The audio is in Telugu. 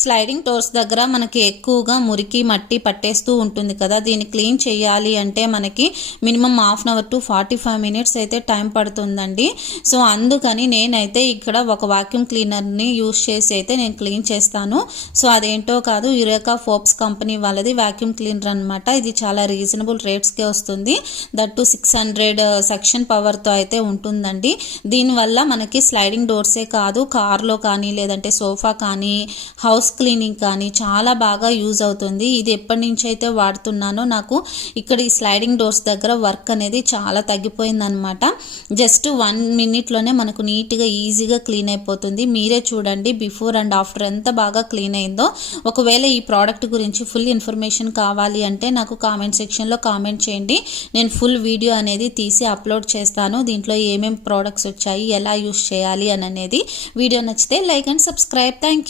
స్లైడింగ్ డోర్స్ దగ్గర మనకి ఎక్కువగా మురికి మట్టి పట్టేస్తూ ఉంటుంది కదా, దీన్ని క్లీన్ చేయాలి అంటే మనకి minimum half an hour to 45 minutes అయితే టైం పడుతుందండి. సో అందుకని నేనైతే ఇక్కడ ఒక వాక్యూమ్ క్లీనర్ని యూస్ చేసి అయితే నేను క్లీన్ చేస్తాను. సో అదేంటో కాదు, యురేకా ఫోర్బ్స్ కంపెనీ వాళ్ళది వాక్యూమ్ క్లీనర్ అనమాట. ఇది చాలా రీజనబుల్ రేట్స్కే వస్తుంది. దట్టు 600 సెక్షన్ పవర్తో అయితే ఉంటుందండి. దీనివల్ల మనకి స్లైడింగ్ డోర్సే కాదు, కార్లో కానీ లేదంటే సోఫా కానీ హౌస్ క్లీనింగ్ కానీ చాలా బాగా యూజ్ అవుతుంది. ఇది ఎప్పటి నుంచి అయితే వాడుతున్నానో నాకు ఇక్కడ ఈ స్లైడింగ్ డోర్స్ దగ్గర వర్క్ అనేది చాలా తగ్గిపోయిందనమాట. జస్ట్ 1 మినిట్లోనే మనకు నీట్గా ఈజీగా క్లీన్ అయిపోతుంది. మీరే చూడండి బిఫోర్ అండ్ ఆఫ్టర్ ఎంత బాగా క్లీన్ అయిందో. ఒకవేళ ఈ ప్రోడక్ట్ గురించి ఫుల్ ఇన్ఫర్మేషన్ కావాలి అంటే నాకు కామెంట్ సెక్షన్లో కామెంట్ చేయండి. నేను ఫుల్ వీడియో అనేది తీసి అప్లోడ్ చేస్తాను. దీంట్లో ఏమేమి ప్రోడక్ట్స్ వచ్చాయి, ఎలా యూస్ చేయాలి అని అనేది. వీడియో నచ్చితే like and subscribe. Thank you.